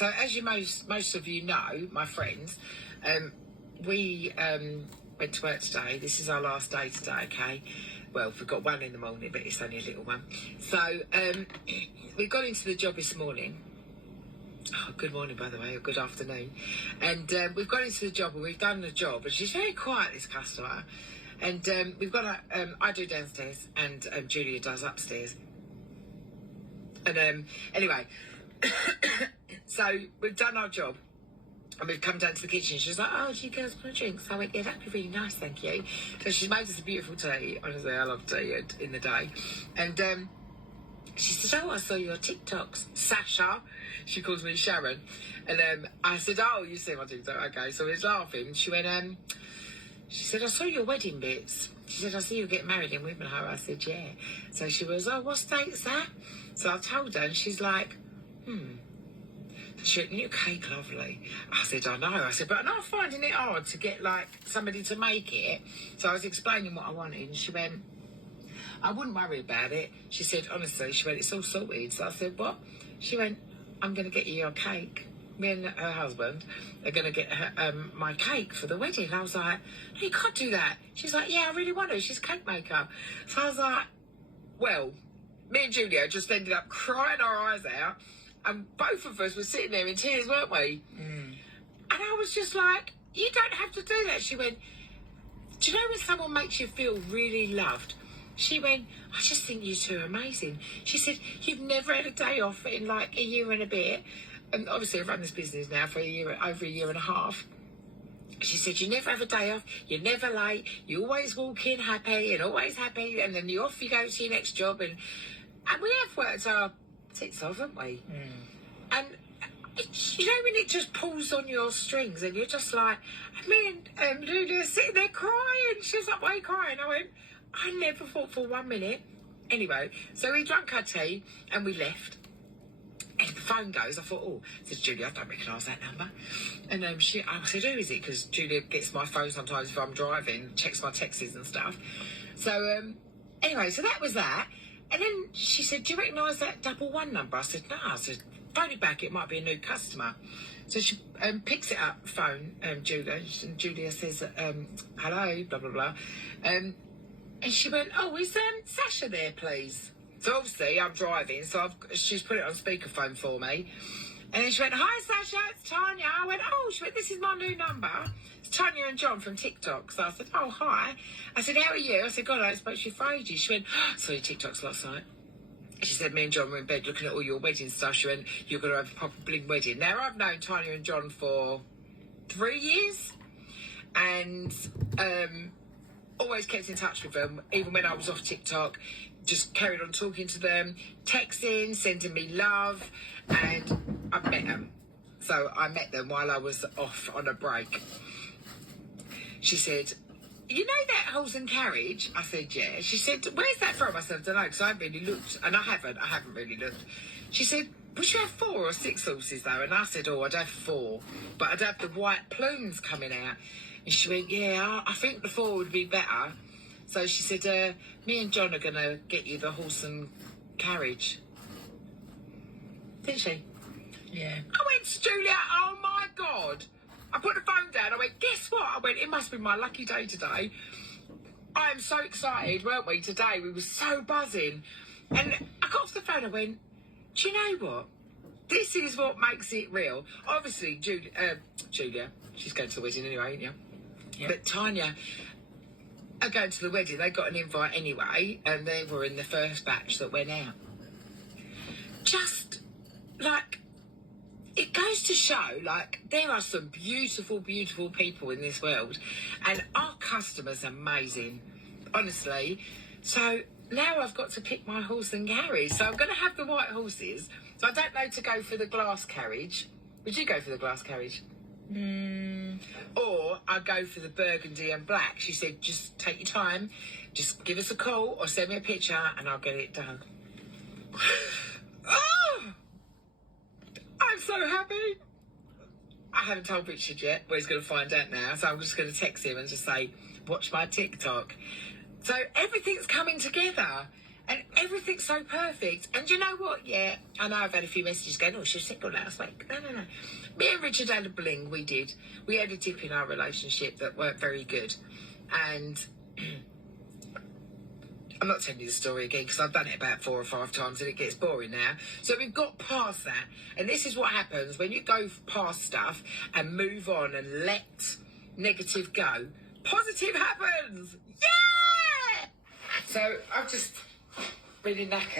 So as you most of you know, my friends, we went to work today. This is our last day today, okay? Well, we've got one in the morning, but it's only a little one. So we got into the job this morning. Oh, good morning, by the way, or good afternoon. And we've got into the job and we've done the job. And she's very quiet, this customer. And we've got I do downstairs and Julia does upstairs. And anyway, so we've done our job. And we've come down to the kitchen. She was like, oh, do you girls want a drink? So I went, yeah, that'd be really nice, thank you. So she's made us a beautiful tea. Honestly, I love tea in the day. And she said, oh, I saw your TikToks. Sasha, she calls me Sharon. And I said, oh, you see my TikTok. Okay, so we was laughing. She went, she said, I saw your wedding bits. She said, I see you get married in Wivenhoe. I said, yeah. So she was, oh, what state's that? So I told her, and she's like, she went, your cake lovely. I said, I know. I said, but I'm not finding it hard to get, like, somebody to make it. So I was explaining what I wanted, and she went, I wouldn't worry about it. She said, honestly, she went, it's all sorted. So I said, what? She went, I'm going to get you your cake. Me and her husband are going to get her, my cake for the wedding. I was like, no, you can't do that. She's like, yeah, I really want to. She's a cake maker. So I was like, well, me and Julia just ended up crying our eyes out. And both of us were sitting there in tears, weren't we? And I was just like, you don't have to do that. She went, do you know when someone makes you feel really loved? She went, I just think you two are amazing. She said, you've never had a day off in like a year and a bit. And obviously I've run this business now for over a year and a half. She said, you never have a day off. You're never late. You always walk in happy and always happy. And then off you go to your next job. And we have worked our tits off, haven't we? And you know when it just pulls on your strings and you're just like, me and Julia sitting there crying. She was like, why are you crying? I went, I never thought for 1 minute. Anyway, so we drank our tea and we left. And the phone goes. I thought, oh, I said, Julia, I don't recognise that number. And I said, who is it? Because Julia gets my phone sometimes if I'm driving, checks my texts and stuff. So anyway, so that was that. And then she said, do you recognise that 111 number? I said, no. I said, phone it back. It might be a new customer. So she picks it up, phone, Julia. And Julia says, hello, blah, blah, blah. And she went, oh, is Sasha there, please? So obviously I'm driving, so she's put it on speakerphone for me. And then she went, hi, Sasha, it's Tanya. I went, oh, she went, this is my new number. It's Tanya and John from TikTok. So I said, oh, hi. I said, how are you? I said, God, I haven't spoken to you for ages. She went, oh, saw your TikToks last night. She said, me and John were in bed looking at all your wedding stuff. She went, you're going to have a proper bling wedding. Now, I've known Tanya and John for 3 years. And always kept in touch with them, even when I was off TikTok. Just carried on talking to them, texting, sending me love, and I've met them. So I met them while I was off on a break. She said, you know that horse and carriage? I said, yeah. She said, where's that from? I said, I don't know, because I haven't really looked. And I haven't really looked. She said, would you have 4 or 6 horses, though? And I said, oh, I'd have 4. But I'd have the white plumes coming out. And she went, yeah, I think the 4 would be better. So she said, me and John are going to get you the horse and carriage. Didn't she? Yeah. I went to Julia, oh my God. I put the phone down. I went, guess what? I went, it must be my lucky day today. I am so excited, weren't we, today? We were so buzzing. And I got off the phone, I went, do you know what? This is what makes it real. Obviously, Julia, she's going to the wedding anyway, ain't you? Yeah. But Tanya are going to the wedding. They got an invite anyway, and they were in the first batch that went out. Just, like, it goes to show, like, there are some beautiful, beautiful people in this world, and our customers are amazing, honestly. So now I've got to pick my horse and carriage. So I'm going to have the white horses. So I don't know to go for the glass carriage. Would you go for the glass carriage? Or I go for the burgundy and black. She said, just take your time, just give us a call or send me a picture and I'll get it done. Oh, I'm so happy. I haven't told Richard yet, but he's going to find out now. So I'm just going to text him and just say, watch my TikTok. So everything's coming together. And everything's so perfect. And you know what? Yeah, I know I've had a few messages going, oh, she's single last week. No. Me and Richard had a bling, we did. We had a dip in our relationship that weren't very good. And I'm not telling you the story again because I've done it about 4 or 5 times and it gets boring now. So we've got past that. And this is what happens when you go past stuff and move on and let negative go. Positive happens! Yeah! So I've just really knackered.